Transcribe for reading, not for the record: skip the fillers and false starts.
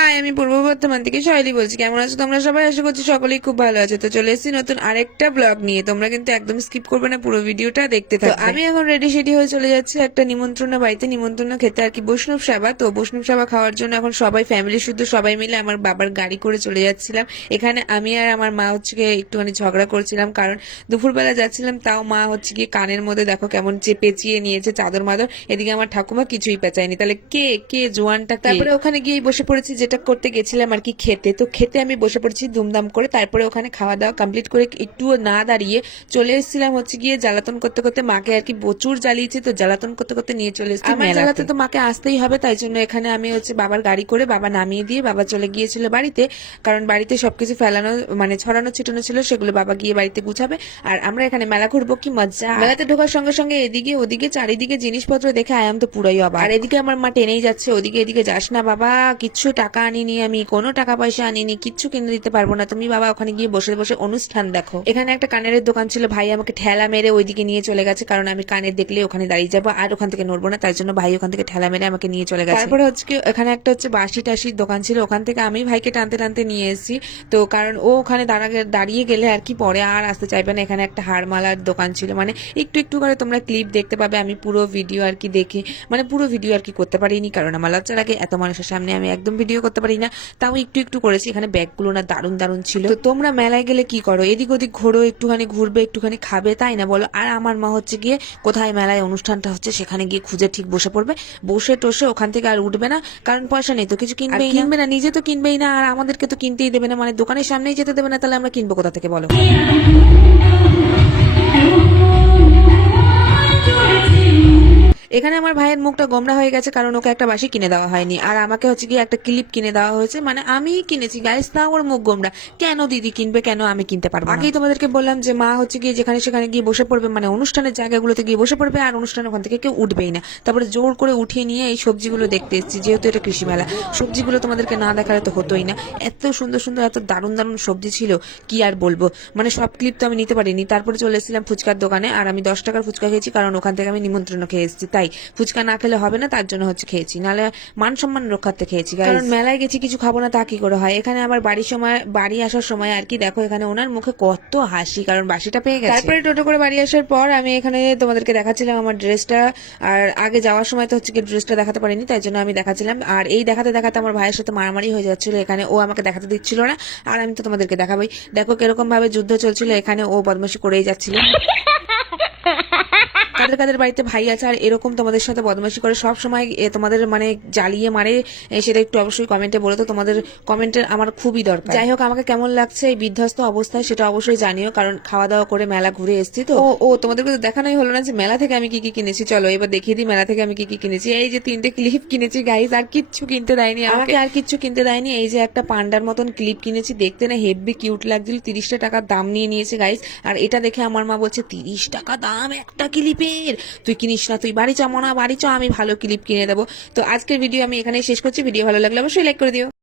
High, আমি পূর্ব বর্ধমান থেকে শৈলী বলছি। কেমন আছো তোমরা সবাই? আশা করছি সকলেই খুব ভালো আছে। তো চলে এসেছি নতুন আরেকটা ব্লগ নিয়ে। তোমরা কিন্তু একদম স্কিপ করবে না, পুরো ভিডিওটা দেখতে থাকবে। তো আমি এখন রেডি সেডি হয়ে চলে যাচ্ছি একটা নিমন্ত্রণ বাড়িতে, নিমন্ত্রণ খেতে আর কি, বৈষ্ণব সেবা। তো বৈষ্ণব সেবা খাওয়ার জন্য এখন সবাই ফ্যামিলি শুদ্ধ সবাই মিলে আমার বাবার গাড়ি করে চলে যাচ্ছিলাম। এখানে আমি আর আমার মা হচ্ছে গিয়ে একটুখানি ঝগড়া করছিলাম, কারণ দুপুরবেলা যাচ্ছিলাম, তাও মা হচ্ছে গিয়ে কানের মধ্যে দেখো কেমন পেঁচিয়ে নিয়েছে চাদর মাদর। এদিকে আমার ঠাকুমা কিছুই পেঁচায়নি। তাহলে কে কে জোয়ানটা? তারপরে ওখানে গিয়ে বসে পড়েছি, যেটা করতে গেছিলাম আর কি, খেতে। তো খেতে আমি বসে পড়েছি দুমদাম করে। তারপরে ওখানে খাওয়া দাওয়া কমপ্লিট করে একটু না দাঁড়িয়ে চলে এসেছিলাম হচ্ছে গিয়ে জ্বালাতন করতে করতে, মাকে আর কি প্রচুর জ্বালিয়েছি, তো জ্বালাতন করতে করতে নিয়ে চলে এসেছি। আমার জ্বালাতে তো মাকে আসতেই হবে, তাই জন্য এখানে আমি হচ্ছে বাবার গাড়ি করে বাবা নামিয়ে দিয়ে বাবা চলে গিয়েছিল বাড়িতে, কারণ বাড়িতে সবকিছু ফেলানো মানে ছড়ানো ছিটানো ছিল, সেগুলো বাবা গিয়ে বাড়িতে গুছাবে। আর আমরা এখানে মেলা ঘুরবো, কি মজা! মেলাতে ঢোকার সঙ্গে সঙ্গে এদিকে ওদিকে চারিদিকে জিনিসপত্র দেখে আয়াম তো পুরাই অবাক। আর এদিকে আমার মা টেনেই যাচ্ছে, ওদিকে এদিকে যাস না বাবা, কিচ্ছু টাকা আনিনি আমি, কোনো টাকা পয়সা আনিনি, কিচ্ছু কিনে দিতে পারবো না, তুমি বাবা ওখানে গিয়ে বসে বসে অনুষ্ঠান দেখো। এখানে একটা কানের দোকান ছিল, ভাই আমাকে ঠেলা মেরে ওইদিকে নিয়ে চলে গেছে, কারণ আমি কানের দেখলে ওখানে দাঁড়িয়ে যাবো আর ওখান থেকে নড়বো না, তাই জন্য ভাই ওখান থেকে ঠেলা মেরে আমাকে নিয়ে চলে গেছে। তারপরে হচ্ছে কি এখানে একটা হচ্ছে বাসি টাসির দোকান ছিল, ওখান থেকে আমি ভাইকে টানতে টানতে নিয়ে এসেছি। তো কারণ ও ওখানে দাঁড়িয়ে গেলে আর কি পরে আর আসতে চাইবে না। এখানে একটা হারমালার দোকান ছিল, মানে একটু একটু করে তোমরা ক্লিপ দেখতে পাবে, আমি পুরো ভিডিও আর কি দেখি, মানে পুরো ভিডিও আর কি করতে পারিনি, কারণ আমার লজ্জা লাগে, এত মানুষের সামনে আমি একদম ভিডিও করতে পারি না, তাও একটু একটু করেছি। এখানে ব্যাগগুলো না দারুণ দারুণ ছিল। তো তোমরা মেলায় গেলে কি করো? এদিক ওদিক ঘোরো, একটুখানি ঘুরবে, একটুখানি খাবে, তাই না বলো? আর আমার মা হচ্ছে গিয়ে কোথায় মেলায় অনুষ্ঠানটা হচ্ছে সেখানে গিয়ে খুঁজে ঠিক বসে পড়বে, বসে টসে ওখান থেকে আর উঠবে না, কারণ পয়সা নেই তো কিছু কিনবে না, নিজে তো কিনবেই না, আর আমাদেরকে তো কিনতেই দেবে না, মানে দোকানের সামনেই যেতে দেবে না, তাহলে আমরা কিনবো কোথা থেকে বলো? এখানে আমার ভাইয়ের মুখটা গোমড়া হয়ে গেছে, কারণ ওকে একটা বাসি কিনে দেওয়া হয়নি, আর আমাকে হচ্ছে গিয়ে একটা ক্লিপ কিনে দেওয়া হয়েছে, মানে আমি কিনেছি গাইস, তা ওর মুখ গোমড়া। কেন দিদি কিনবে, কেন আমি কিনতে পারবো? আগেই তোমাদেরকে বললাম যে মা হচ্ছে গিয়ে যেখানে সেখানে গিয়ে বসে পড়বে, মানে অনুষ্ঠানের জায়গাগুলোতে গিয়ে বসে পড়বে, আর অনুষ্ঠানের ওখান থেকে কেউ উঠবেই না। তারপরে জোর করে উঠিয়ে নিয়ে এই সবজিগুলো দেখতে এসেছি, যেহেতু এটা কৃষি মেলা, সবজিগুলো তোমাদেরকে না দেখালে তো হতোই না। এত সুন্দর সুন্দর এত দারুণ দারুণ সবজি ছিল, কি আর বলবো, মানে সব ক্লিপ তো আমি নিতে পারিনি। তারপরে চলে এসেছিলাম ফুচকার দোকানে, আর আমি 10 টাকার ফুচকা খেয়েছি, কারণ ওখান থেকে আমি নিমন্ত্রণ খেয়ে এসেছি, তাই ফুচকা না খেলে হবে না, তার জন্য হচ্ছে খেয়েছি, নাহলে মান সম্মান রক্ষার্থে খেয়েছি, কারণ মেলায় গেছি কিছু খাবো না তা কি করে হয়। এখানে আমার বাড়ি আসার সময় আর কি দেখো, এখানে ওনার মুখে কত হাসি, কারণ বাসিটা পেয়ে গেছে। তারপরে টোটো করে বাড়ি আসার পর আমি এখানে তোমাদেরকে দেখাচ্ছিলাম আমার ড্রেসটা, আর আগে যাওয়ার সময় তো হচ্ছে কি ড্রেসটা দেখাতে পারিনি, তাই জন্য আমি দেখাচ্ছিলাম। আর এই দেখাতে দেখাতে আমার ভাইয়ের সাথে মারামারি হয়ে যাচ্ছিল, এখানে ও আমাকে দেখাতে দিচ্ছিল না, আর আমি তো তোমাদেরকে দেখাবোই। দেখো কিরকম ভাবে যুদ্ধ চলছিল, এখানে ও বদমাশি করেই যাচ্ছিল। কাদের কাদের বাড়িতে ভাই আছে আর এরকম তোমাদের সাথে বদমাশি করে সব সময় তোমাদের মানে জ্বালিয়ে মারে, সেটা একটু অবশ্যই কমেন্টে বলো তো, তোমাদের কমেন্টের আমার খুবই দরকার। যাই হোক, আমাকে কেমন লাগছে এই বিধ্বস্ত অবস্থায় সেটা অবশ্যই জানিও, কারণ খাওয়া দাওয়া করে মেলা ঘুরে এসেছি। তো ও তোমাদেরকে তো দেখানোই হলো না যে মেলা থেকে আমি কি কি কিনেছি, চলো এবার দেখিয়ে দিই মেলা থেকে আমি কি কি কিনেছি। এই যে 3টে ক্লিপ কিনেছি গাইস, আর কিচ্ছু কিনতে দেয়নি আমাকে, আর কিচ্ছু কিনতে দেয়নি। এই যে একটা পান্ডার মতন ক্লিপ কিনেছি, দেখতে না হেভি কিউট লাগছিল, 30 টাকার দাম নিয়ে নিয়েছে গাইস। আর এটা দেখে আমার মা বলছে 30 টাকা দাম একটা ক্লিপে, তুই কিনিস না, তুই বাড়ি চ, মনা বাড়ি চ, আমি ভালো ক্লিপ কিনে দেবো। তো আজকের ভিডিও আমি এখানেই শেষ করছি। ভিডিও ভালো লাগলে অবশ্যই লাইক করে দিও।